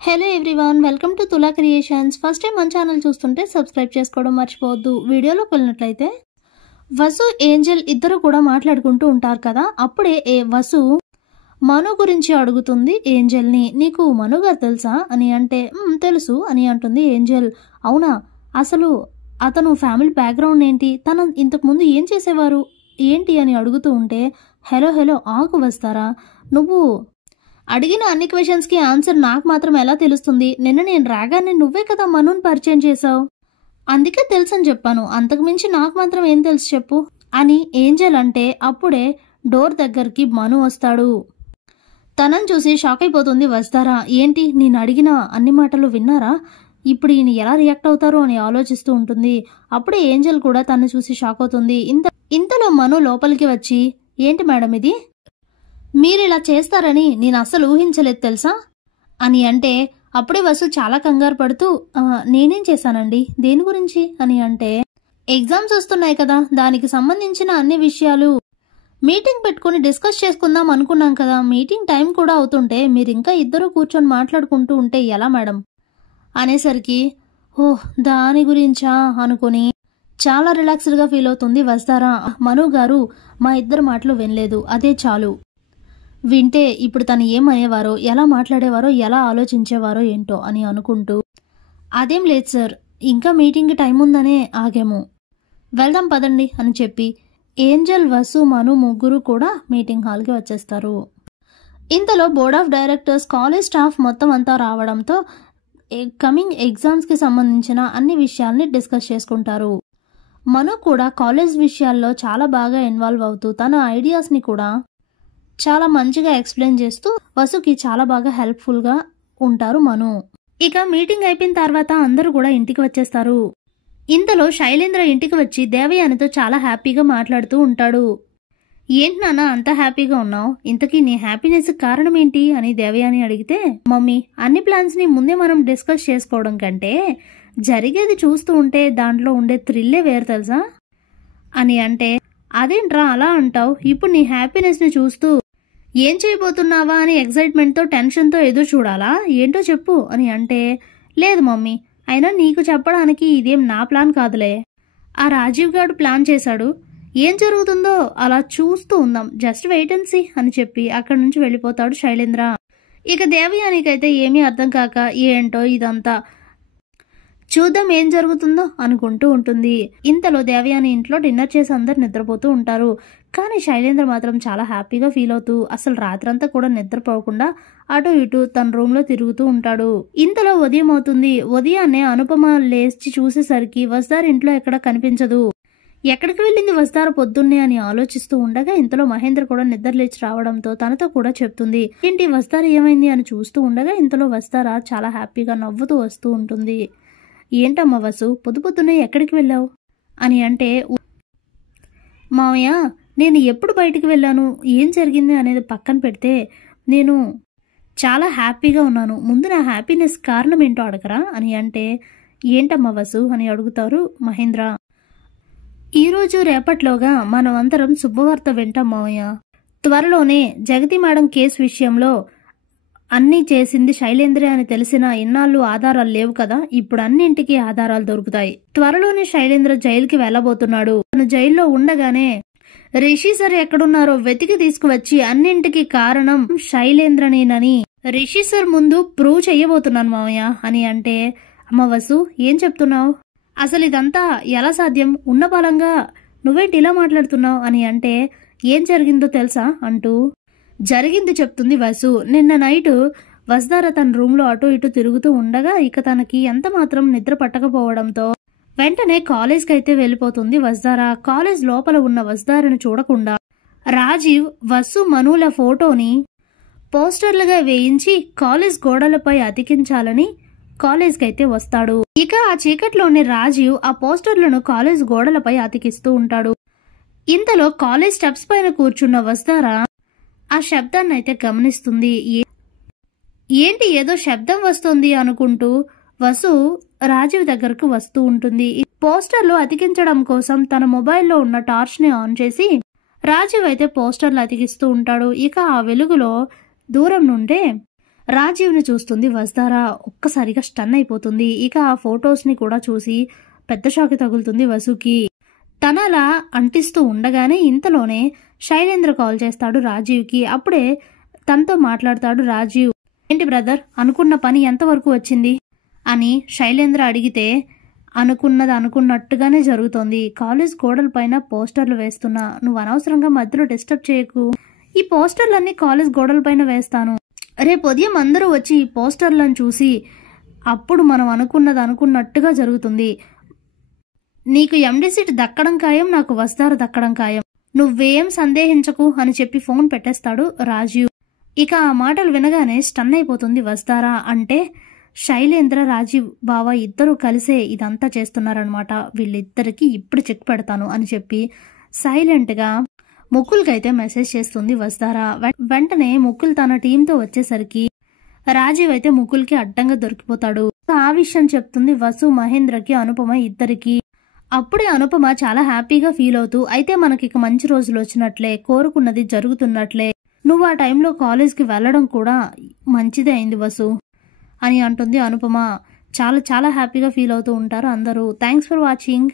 Hello everyone, welcome to తులా creations. First time మన channel చూస్తుంటే సబ్స్క్రైబ్ చేసుకోవడం మర్చిపోవద్దు. వీడియోలోకి వెళ్ళినట్లయితే వసు ఏంజెల్ ఇద్దరు కూడా మాట్లాడుకుంటూ ఉంటారు కదా. అప్పుడే వసు మను గురించి అడుగుతుంది ఏంజెల్ని. నీకు మను గారు తెలుసా అని అంటే తెలుసు అని అంటుంది ఏంజెల్. అవునా, అసలు అతను ఫ్యామిలీ బ్యాక్గ్రౌండ్ ఏంటి, తను ఇంతకుముందు ఏం చేసేవారు ఏంటి అని అడుగుతూ ఉంటే హలో ఆకు వస్తారా, నువ్వు అడిగిన అన్ని క్వశ్చన్స్కి ఆన్సర్ నాకు మాత్రం ఎలా తెలుస్తుంది? నిన్న నేను రాగానే నువ్వే కదా మనుని పరిచయం చేశావు, అందుకే తెలుసని చెప్పాను, అంతకుమించి నాకు మాత్రం ఏం తెలుసు చెప్పు అని ఏంజెల్ అంటే అప్పుడే డోర్ దగ్గరికి మను వస్తాడు. తనని చూసి షాక్ అయిపోతుంది వస్తారా. ఏంటి, నేను అడిగిన అన్ని మాటలు విన్నారా, ఇప్పుడు ఈయన ఎలా రియాక్ట్ అవుతారు అని ఆలోచిస్తూ ఉంటుంది. అప్పుడే ఏంజెల్ కూడా తను చూసి షాక్ అవుతుంది. ఇంతలో మను లోపలికి వచ్చి ఏంటి మేడం ఇది, మీరు ఇలా చేస్తారని నేను అస్సలు ఊహించలేదు తెలుసా అని అంటే అప్పుడే వసు చాలా కంగారు పడుతూ నేనేం చేశానండి, దేని గురించి అని అంటే ఎగ్జామ్స్ వస్తున్నాయి కదా, దానికి సంబంధించిన అన్ని విషయాలు మీటింగ్ పెట్టుకుని డిస్కస్ చేసుకుందాం అనుకున్నాం కదా, మీటింగ్ టైం కూడా అవుతుంటే మీరు ఇంకా ఇద్దరు కూర్చొని మాట్లాడుకుంటూ ఉంటే ఎలా మేడం అనేసరికి ఓహ్ దాని గురించా అనుకుని చాలా రిలాక్స్డ్గా ఫీల్ అవుతుంది వస్తారా. మను గారు మా ఇద్దరు మాటలు వినలేదు, అదే చాలు, వింటే ఇప్పుడు తను ఏమనేవారో, ఎలా మాట్లాడేవారో, ఎలా ఆలోచించేవారో ఏంటో అని అనుకుంటూ అదేం లేదు సార్, ఇంకా మీటింగ్కి టైం ఉందనే ఆగాము, వెళ్దాం పదండి అని చెప్పి ఏంజెల్ వసు మను ముగ్గురు కూడా మీటింగ్ హాల్కి వచ్చేస్తారు. ఇంతలో board of directors, college staff మొత్తం అంతా రావడంతో కమింగ్ ఎగ్జామ్స్కి సంబంధించిన అన్ని విషయాల్ని డిస్కస్ చేసుకుంటారు. మను కూడా కాలేజ్ విషయాల్లో చాలా బాగా ఇన్వాల్వ్ అవుతూ తన ఐడియాస్ని కూడా చాలా మంచిగా ఎక్స్ప్లెయిన్ చేస్తూ వసుకి చాలా బాగా హెల్ప్ఫుల్గా ఉంటారు మను. ఇక మీటింగ్ అయిపోయిన తర్వాత అందరూ కూడా ఇంటికి వచ్చేస్తారు. ఇంతలో శైలేంద్ర ఇంటికి వచ్చి దేవయానితో చాలా హ్యాపీగా మాట్లాడుతూ ఉంటాడు. ఏంటి నాన్న అంత హ్యాపీగా ఉన్నావు, ఇంతకీ నీ హ్యాపీనెస్ కారణం ఏంటి అని దేవయాని అడిగితే మమ్మీ అన్ని ప్లాన్స్ని ముందే మనం డిస్కస్ చేసుకోవడం కంటే జరిగేది చూస్తూ ఉంటే దాంట్లో ఉండే థ్రిల్లే వేరు తెలుసా అని అంటే అదేంట్రా అలా అంటావు, ఇప్పుడు నీ హ్యాపీనెస్ని చూస్తూ ఏం చేయబోతున్నావా అని ఎక్సైట్మెంట్తో టెన్షన్తో ఎదురు చూడాలా, ఏంటో చెప్పు అని అంటే లేదు మమ్మీ, అయినా నీకు చెప్పడానికి ఇదేం నా ప్లాన్ కాదులే, ఆ రాజీవ్ గారు ప్లాన్ చేశాడు, ఏం జరుగుతుందో అలా చూస్తూ ఉందాం, జస్ట్ వెయిట్ అండ్ సీ అని చెప్పి అక్కడి నుంచి వెళ్ళిపోతాడు శైలేంద్ర. ఇక దేవయానికైతే ఏమీ అర్థం కాక ఏంటో ఇదంతా, చూద్దాం ఏం జరుగుతుందో అనుకుంటూ ఉంటుంది. ఇంతలో దేవయాని ఇంట్లో డిన్నర్ చేసి అందరు నిద్రపోతూ ఉంటారు. కానీ శైలేంద్ర మాత్రం చాలా హ్యాపీగా ఫీల్ అవుతూ అసలు రాత్రంతా కూడా నిద్రపోకుండా అటు ఇటు తన రూమ్ లో తిరుగుతూ ఉంటాడు. ఇంతలో ఉదయం అవుతుంది. ఉదయాన్నే అనుపమ లేచి చూసేసరికి వస్తార్ ఇంట్లో ఎక్కడ కనిపించదు. ఎక్కడికి వెళ్ళింది వస్తారా పొద్దున్నే అని ఆలోచిస్తూ ఉండగా ఇంతలో మహేంద్ర కూడా నిద్ర లేచి రావడంతో తనతో కూడా చెప్తుంది. ఏంటి వస్తారా ఏమైంది అని చూస్తూ ఉండగా ఇంతలో వస్తారా చాలా హ్యాపీగా నవ్వుతూ వస్తూ ఉంటుంది. ఏంటమ్మా వసు పొద్దున్నే ఎక్కడికి వెళ్ళావు అని అంటే మావయ్య నేను ఎప్పుడు బయటికి వెళ్ళాను, ఏం జరిగింది అనేది పక్కన పెడితే నేను చాలా హ్యాపీగా ఉన్నాను, ముందు నా హ్యాపీనెస్ కారణం ఏంటో అడగరా అని అంటే ఏంటమ్మా వసు అని అడుగుతారు మహేంద్ర. ఈరోజు రేపట్లోగా మనం అందరం శుభవార్త వింటాం మావయ్య, త్వరలోనే జగతి మేడం కేసు విషయంలో అన్నీ చేసింది శైలేంద్రే అని తెలిసిన ఇన్నాళ్ళు ఆధారాలు లేవు కదా, ఇప్పుడు అన్నింటికి ఆధారాలు దొరుకుతాయి, త్వరలోనే శైలేంద్ర జైలుకి వెళ్లబోతున్నాడు, తను జైల్లో ఉండగానే రిషి సార్ ఎక్కడున్నారో వెతికి తీసుకువచ్చి అన్నింటికి కారణం శైలేంద్రనేనని రిషి సార్ ముందు ప్రూవ్ చెయ్యబోతున్నాను మావయ్య అని అంటే అమ్మ వసు ఏం చెప్తున్నావు, అసలు ఇదంతా ఎలా సాధ్యం, ఉన్న బలంగా నువ్వేంటి ఇలా మాట్లాడుతున్నావు అని అంటే ఏం జరిగిందో తెలుసా అంటూ జరిగింది చెప్తుంది వసు. నిన్న నైట్ వస్తారా తన రూమ్లో అటు ఇటు తిరుగుతూ ఉండగా ఇక తనకి ఎంత మాత్రం నిద్ర పట్టకపోవడంతో వెంటనే కాలేజ్కి అయితే వెళ్ళిపోతుంది వస్తారా. కాలేజ్ లోపల ఉన్న వస్తారను చూడకుండా రాజీవ్ వసు మనుల ఫోటోని పోస్టర్లుగా వేయించి కాలేజ్ గోడలపై అతికించాలని కాలేజ్కి అయితే వస్తాడు. ఇక ఆ చీకట్లోనే రాజీవ్ ఆ పోస్టర్లను కాలేజ్ గోడలపై అతికిస్తూ ఉంటాడు. ఇంతలో కాలేజ్ స్టెప్స్ పైన కూర్చున్న వస్తారా ఆ శబ్దాన్ని అయితే గమనిస్తుంది. ఏంటి ఏదో శబ్దం వస్తుంది అనుకుంటూ వసు రాజీవ్ దగ్గరకు వస్తూ ఉంటుంది. పోస్టర్లు అతికించడం కోసం తన మొబైల్లో ఉన్న టార్చ్ ని ఆన్ చేసి రాజీవ్ అయితే పోస్టర్లు అతికిస్తూ ఉంటాడు. ఇక ఆ వెలుగులో దూరం నుండే రాజీవ్ని చూస్తుంది వసుధార. ఒక్కసారిగా స్టన్ అయిపోతుంది. ఇక ఆ ఫొటోస్ని కూడా చూసి పెద్ద షాక్ తగులుతుంది వసుకి. తనలా అంటిస్తూ ఉండగానే ఇంతలోనే శైలేంద్ర కాల్ చేస్తాడు రాజీవ్కి. అప్పుడే తనతో మాట్లాడతాడు రాజీవ్. ఏంటి బ్రదర్, అనుకున్న పని ఎంతవరకు వచ్చింది అని శైలేంద్ర అడిగితే, అనుకున్నది అనుకున్నట్టుగానే జరుగుతోంది. కాలేజ్ గోడల పైన పోస్టర్లు వేస్తున్నా, నువ్వు అనవసరంగా మధ్యలో డిస్టర్బ్ చేయకు. ఈ పోస్టర్లన్నీ కాలేజ్ గోడల పైన వేస్తాను. రేపు ఉదయం అందరూ వచ్చి ఈ పోస్టర్లను చూసి అప్పుడు మనం అనుకున్నది అనుకున్నట్టుగా జరుగుతుంది. నీకు ఎండి సీట్ దక్కడం ఖాయం, నాకు వసుధార దక్కడం ఖాయం. నువ్వేం సందేహించకు అని చెప్పి ఫోన్ పెట్టేస్తాడు రాజీవ్. ఇక ఆ మాటలు వినగానే స్టన్ అయిపోతుంది వసుధార. అంటే శైలేంద్ర రాజీవ్ బావ ఇద్దరూ కలిసే ఇదంతా చేస్తున్నారనమాట. వీళ్ళిద్దరికి ఇప్పుడు చెక్ పెడతాను అని చెప్పి సైలెంట్గా ముకుల్కైతే మెసేజ్ చేస్తుంది వసుధార. వెంటనే ముకుల్ తన టీంతో వచ్చేసరికి రాజీవ్ అయితే ముకుల్కి అడ్డంగా దొరికిపోతాడు. ఆ విషయం చెప్తుంది వసు, మహేంద్రకి, అనుపమ ఇద్దరికి. అప్పుడే అనుపమ చాలా హ్యాపీగా ఫీల్ అవుతూ, అయితే మనకి మంచి రోజులు వచ్చినట్లే, కోరుకున్నది జరుగుతున్నట్లే, నువ్వు ఆ టైంలో కాలేజ్కి వెళ్ళడం కూడా మంచిదే అయింది వసు అని అంటుంది అనుపమ. చాలా చాలా హ్యాపీగా ఫీల్ అవుతూ ఉంటారు అందరూ. Thanks for watching.